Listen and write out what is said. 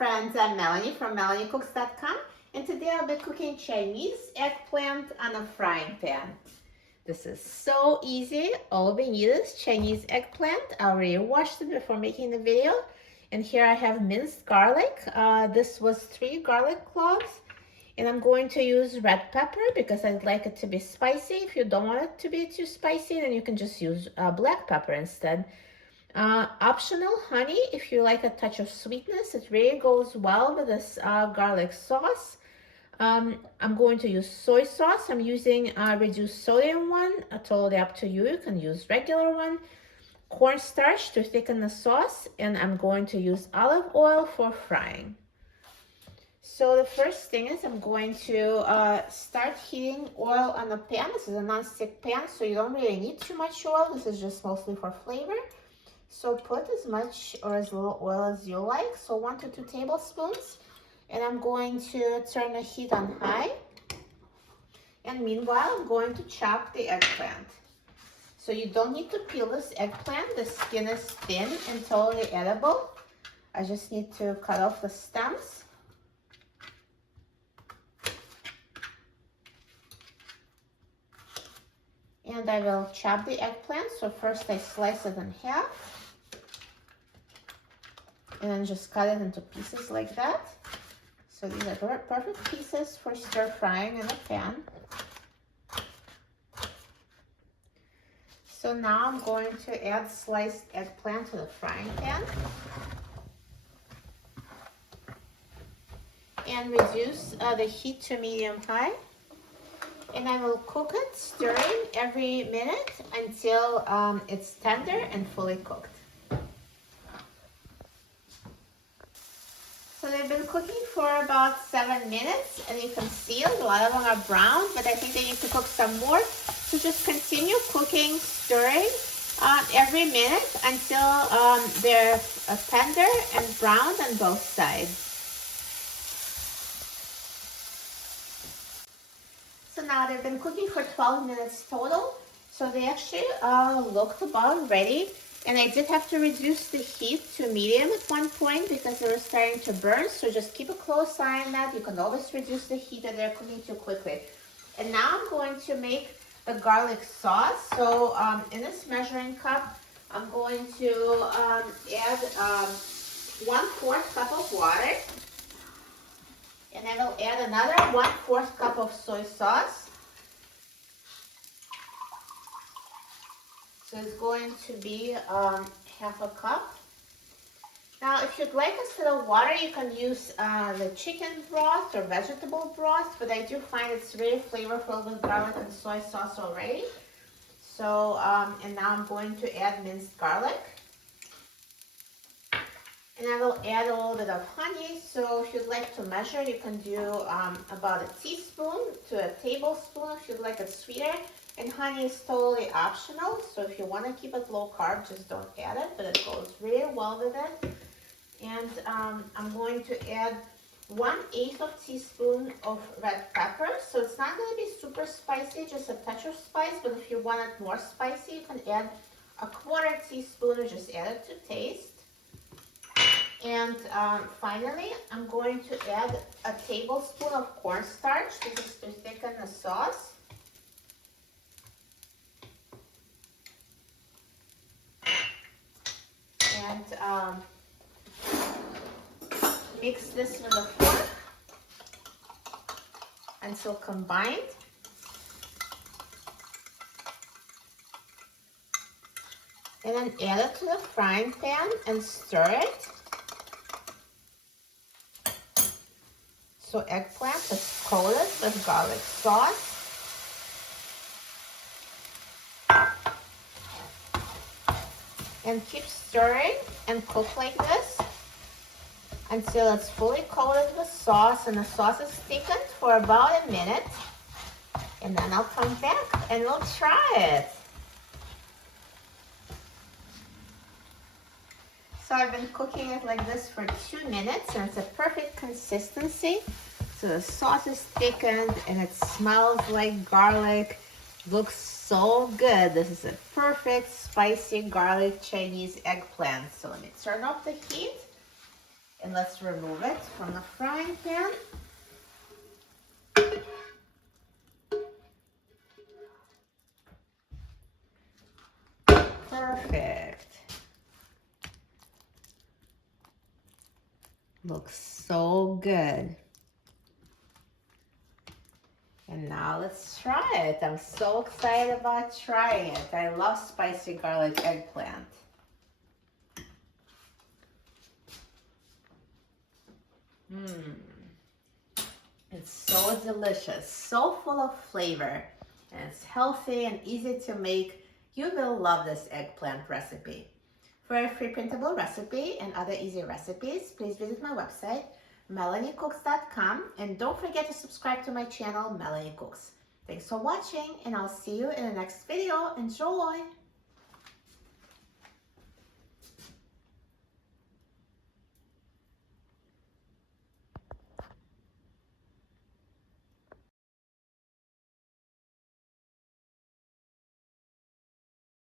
friends, I'm Melanie from melaniecooks.com, and today I'll be cooking Chinese eggplant on a frying pan. This is so easy. All we need is Chinese eggplant. I already washed it before making the video, and here I have minced garlic. This was 3 garlic cloves, and I'm going to use red pepper because I'd like it to be spicy. If you don't want it to be too spicy, then you can just use black pepper instead. Optional honey if you like a touch of sweetness. It really goes well with this garlic sauce. I'm going to use soy sauce. I'm using a reduced sodium one. Totally up to you. You can use regular one. Cornstarch to thicken the sauce, and I'm going to use olive oil for frying. So the first thing is I'm going to start heating oil on the pan. This is a non-stick pan, so you don't really need too much oil. This is just mostly for flavor. So put as much or as little oil as you like. So 1 to 2 tablespoons. And I'm going to turn the heat on high. And meanwhile, I'm going to chop the eggplant. So you don't need to peel this eggplant. The skin is thin and totally edible. I just need to cut off the stems. And I will chop the eggplant. So first I slice it in half. And then just cut it into pieces like that. So these are perfect pieces for stir frying in a pan. So now I'm going to add sliced eggplant to the frying pan. And reduce the heat to medium-high. And I will cook it, stirring every minute until it's tender and fully cooked. So they've been cooking for about 7 minutes, and you can see a lot of them are brown, but I think they need to cook some more. So just continue cooking, stirring every minute until they're tender and browned on both sides. So now they've been cooking for 12 minutes total. So they actually looked about ready. And I did have to reduce the heat to medium at one point because they were starting to burn. So just keep a close eye on that. You can always reduce the heat if they're cooking too quickly. And now I'm going to make the garlic sauce. So in this measuring cup, I'm going to add 1/4 cup of water. And I will add another 1/4 cup of soy sauce. So it's going to be half a cup. Now, if you'd like instead of water, you can use the chicken broth or vegetable broth, but I do find it's really flavorful with garlic and soy sauce already. So, and now I'm going to add minced garlic. And I will add a little bit of honey. So if you'd like to measure, you can do about a teaspoon to a tablespoon if you'd like it sweeter. And honey is totally optional, so if you want to keep it low carb, just don't add it, but it goes really well with it. And I'm going to add 1/8 of teaspoon of red pepper. So it's not going to be super spicy, just a touch of spice, but if you want it more spicy, you can add 1/4 teaspoon or just add it to taste. And finally, I'm going to add a tablespoon of cornstarch. This is to thicken the sauce. And mix this with a fork until combined. And then add it to the frying pan and stir it. So eggplant is coated with garlic sauce. And keep stirring and cook like this until it's fully coated with sauce and the sauce is thickened for about a minute. And then I'll come back and we'll try it. So I've been cooking it like this for 2 minutes and it's a perfect consistency. So the sauce is thickened and it smells like garlic. Looks so good. This is a perfect spicy garlic Chinese eggplant. So let me turn off the heat And let's remove it from the frying pan. Perfect. Looks so good. And now let's try it. I'm so excited about trying it. I love spicy garlic eggplant. It's so delicious, so full of flavor, and it's healthy and easy to make. You will love this eggplant recipe. For a free printable recipe and other easy recipes, please visit my website, melaniecooks.com, and don't forget to subscribe to my channel, Melanie Cooks. Thanks for watching, and I'll see you in the next video. Enjoy!